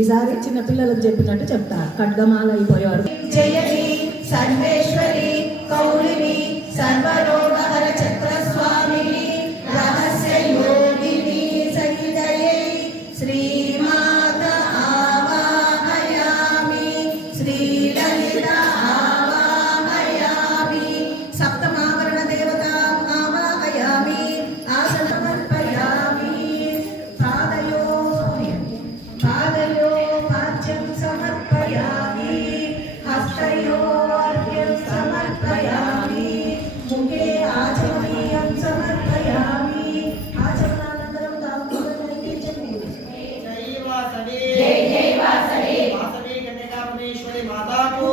ఈసారి చిన్న పిల్లలకు చెప్పినట్టు చెప్తా. ఖడ్గమాల అయిపోయేవారు. జయని సర్వేశ్వరి కౌలిని సర్వరోగహర చక్రస్వామిని రహస్య యోగిని సహితయే శ్రీమాత ఆవాహయామి. శ్రీలలిత హస్తయో అర్ఘ్యం సమర్పయామి ముఖే ఆచమనీయం సమర్పయామి ఆచమనానంతరం తాంబూలం నైవేద్యం జై వాసవి జై జై వాసవి వాసవి కన్యకా పరమేశ్వరి మాతాకు